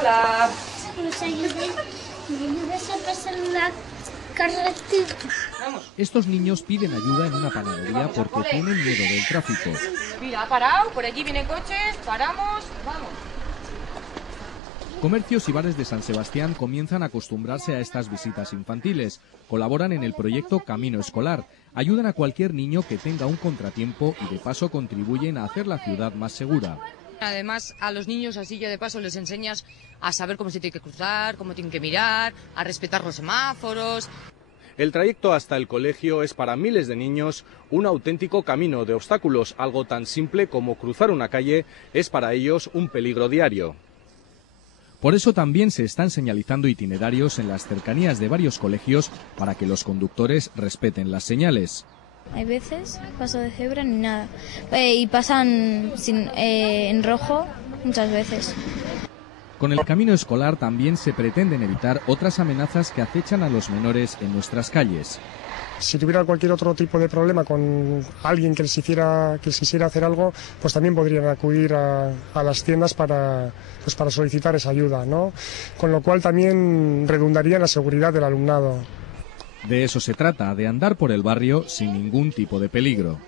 Hola. Nos ayudes a pasar la carretera. Vamos. Estos niños piden ayuda en una panadería porque tienen miedo del tráfico. Mira, ha parado, por aquí vienen coches, paramos, vamos. Comercios y bares de San Sebastián comienzan a acostumbrarse a estas visitas infantiles. Colaboran en el proyecto Camino Escolar. Ayudan a cualquier niño que tenga un contratiempo y de paso contribuyen a hacer la ciudad más segura. Además, a los niños así ya de paso les enseñas a saber cómo se tiene que cruzar, cómo tienen que mirar, a respetar los semáforos. El trayecto hasta el colegio es para miles de niños un auténtico camino de obstáculos. Algo tan simple como cruzar una calle es para ellos un peligro diario. Por eso también se están señalizando itinerarios en las cercanías de varios colegios para que los conductores respeten las señales. Hay veces paso de cebra ni nada y pasan en rojo muchas veces. Con el camino escolar también se pretenden evitar otras amenazas que acechan a los menores en nuestras calles. Si tuviera cualquier otro tipo de problema con alguien que les quisiera hacer algo, pues también podrían acudir a las tiendas para solicitar esa ayuda, ¿no? Con lo cual también redundaría en la seguridad del alumnado. De eso se trata, de andar por el barrio sin ningún tipo de peligro.